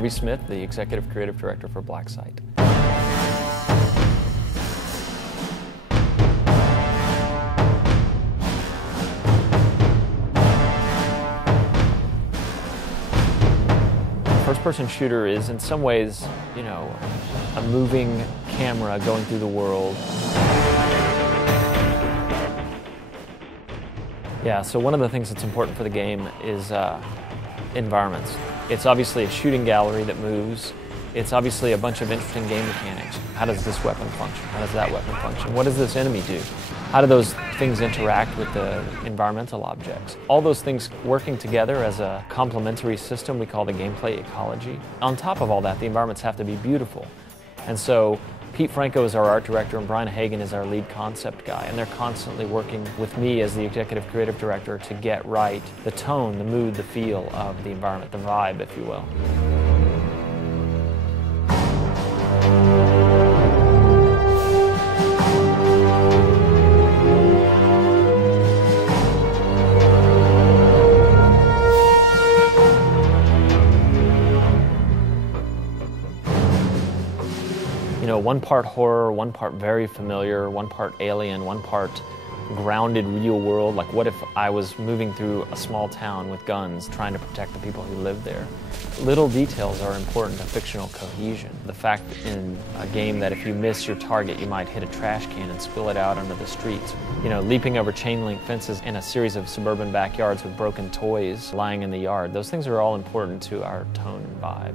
Harvey Smith, the Executive Creative Director for BlackSite. First-person shooter is in some ways, you know, a moving camera going through the world. Yeah, so one of the things that's important for the game is environments. It's obviously a shooting gallery that moves. It's obviously a bunch of interesting game mechanics. How does this weapon function? How does that weapon function? What does this enemy do? How do those things interact with the environmental objects? All those things working together as a complementary system we call the gameplay ecology. On top of all that, the environments have to be beautiful. And so Pete Franco is our art director and Brian Hagan is our lead concept guy, and they're constantly working with me as the executive creative director to get right the tone, the mood, the feel of the environment, the vibe, if you will. You know, one part horror, one part very familiar, one part alien, one part grounded real world. Like, what if I was moving through a small town with guns trying to protect the people who live there? Little details are important to fictional cohesion. The fact in a game that if you miss your target, you might hit a trash can and spill it out onto the streets. You know, leaping over chain link fences in a series of suburban backyards with broken toys lying in the yard. Those things are all important to our tone and vibe.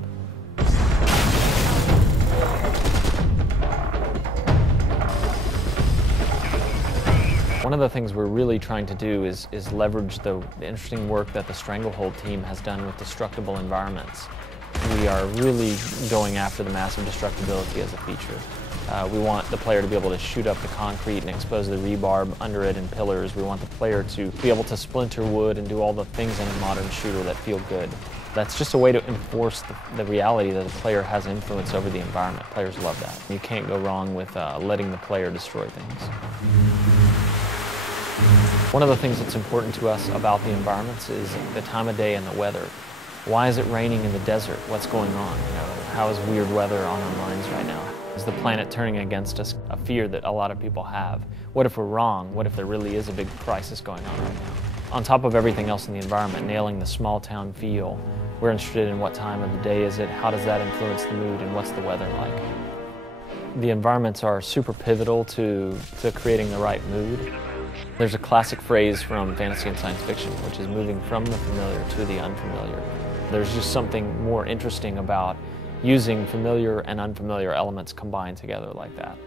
One of the things we're really trying to do is leverage the interesting work that the Stranglehold team has done with destructible environments. We are really going after the massive destructibility as a feature. We want the player to be able to shoot up the concrete and expose the rebarb under it and pillars. We want the player to be able to splinter wood and do all the things in a modern shooter that feel good. That's just a way to enforce the reality that the player has influence over the environment. Players love that. You can't go wrong with letting the player destroy things. One of the things that's important to us about the environments is the time of day and the weather. Why is it raining in the desert? What's going on? You know, how is weird weather on our minds right now? Is the planet turning against us? A fear that a lot of people have. What if we're wrong? What if there really is a big crisis going on right now? On top of everything else in the environment, nailing the small town feel, we're interested in what time of the day is it, how does that influence the mood, and what's the weather like? The environments are super pivotal to creating the right mood. There's a classic phrase from fantasy and science fiction, which is moving from the familiar to the unfamiliar. There's just something more interesting about using familiar and unfamiliar elements combined together like that.